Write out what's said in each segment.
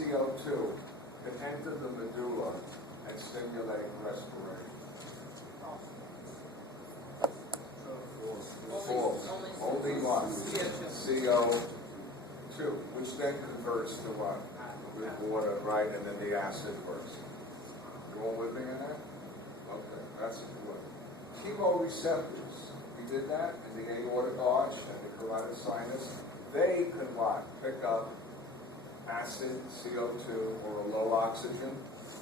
CO2 can enter the medulla and stimulate respiration? False. Only one. CO2, which then converts to what? With water, right? And then the acid works. You all with me in that? Okay, that's important. Chemoreceptors, we did that in the aortic arch and the carotid sinus. They can what? Pick up acid, CO2, or a low oxygen,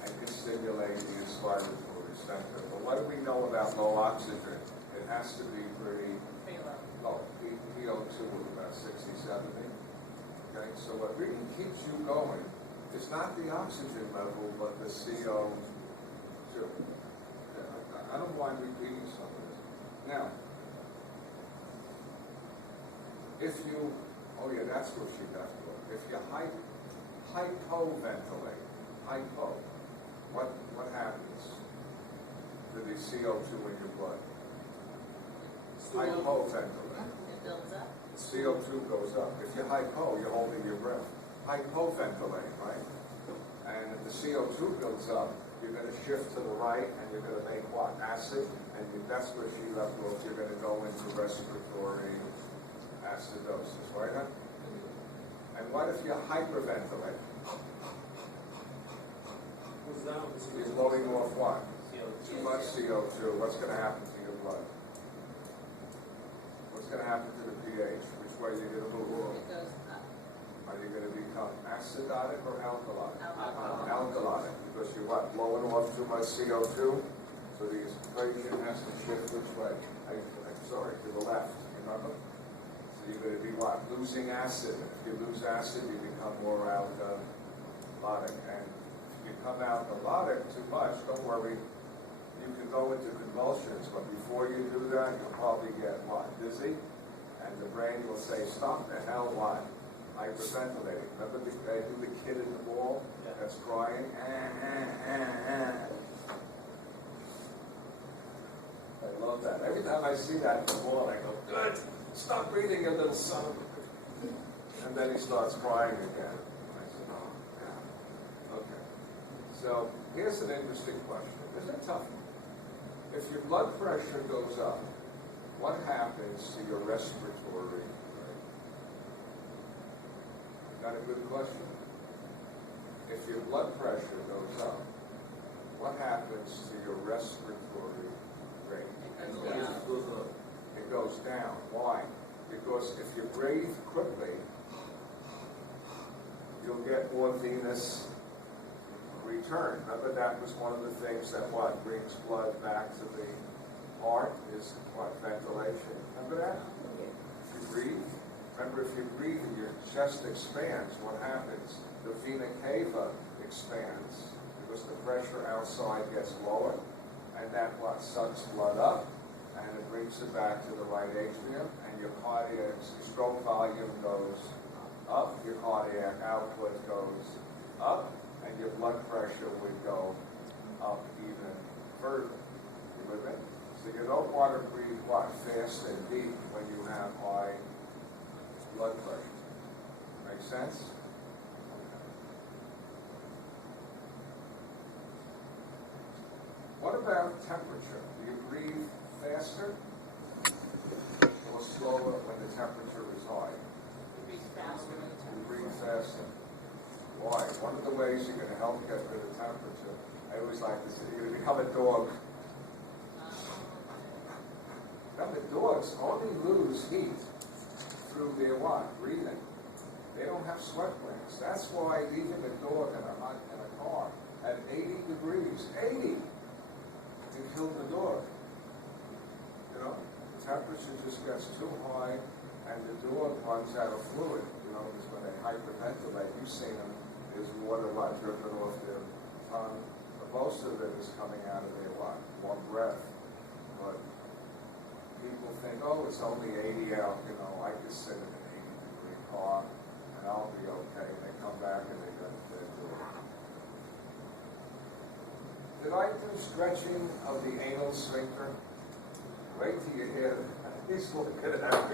and can stimulate the respiratory center. But what do we know about low oxygen? It has to be pretty low. PO2 was about 60, 70. Okay, so what really keeps you going is not the oxygen level, but the CO2. I don't mind repeating some of this. Now, if you, oh yeah, that's what she got to look. If you hypoventilate, what happens to the CO2 in your blood? Hypoventilate. It builds up. CO2 goes up. If you're hypo, you're holding your breath. Hypoventilate, right? And if the CO2 builds up, you're going to shift to the right, and you're going to make what? Acid, and that's where she left off. You're going to go into respiratory acidosis, right? Huh? And what if you hyperventilate? You're blowing off what? Too much CO2. What's going to happen to your blood? What's going to happen to the pH? Which way are you going to move? It goes up. Are you going to become acidotic or alkalotic? Alkalotic. Alkalotic, because you're what? Blowing off too much CO2? So the equation has to shift which way? Sorry, to the left, remember? So you're going to be what? Losing acid. If you lose acid, you become more alkalotic. And if you become alkalotic too much, don't worry. You can go into convulsions, but before you do that, you'll probably get what? Dizzy? And the brain will say, stop the hell, what? Hyperventilating. Remember the kid in the ball that's crying? I love that. Every time I see that in the ball, I go, good, stop breathing, you little son of a... And then he starts crying again. I said, oh, yeah. Okay. So here's an interesting question. This is a tough one. If your blood pressure goes up, what happens to your respiratory rate? Got a good question. If your blood pressure goes up, what happens to your respiratory rate? It goes down. Why? Because if you breathe quickly, you'll get more venous return. Remember, that was one of the things that what brings blood back to the heart is what? Ventilation. Remember that? If you breathe. Remember, if you breathe and your chest expands, what happens? The vena cava expands because the pressure outside gets lower, and that what sucks blood up, and it brings it back to the right atrium, and your cardiac stroke volume goes up, your cardiac output goes up, and your blood pressure would go up even further. You with me? So you don't want to breathe what? Fast and deep when you have high blood pressure. Make sense? What about temperature? Do you breathe faster or slower when the temperature is high? It breathes faster when the You temperature breathe faster. Why? One of the ways you're going to help get rid of temperature, I always like to say, you're going to become a dog. Remember, dogs only lose heat through their what? Breathing. They don't have sweat glands. That's why leaving a dog in a car at 80 degrees, 80, you kill the dog. You know, the temperature just gets too high, and the dog runs out of fluid. You know, because when they hyperventilate, you've seen them. There's water dripping off their tongue, but most of it is coming out of their what? Warm breath. But people think, oh, it's only 80 out, you know, I could sit in an 80-degree car and I'll be okay. And they come back and they got their door. Did I do stretching of the anal sphincter? Wait till you hear it. These will get it out.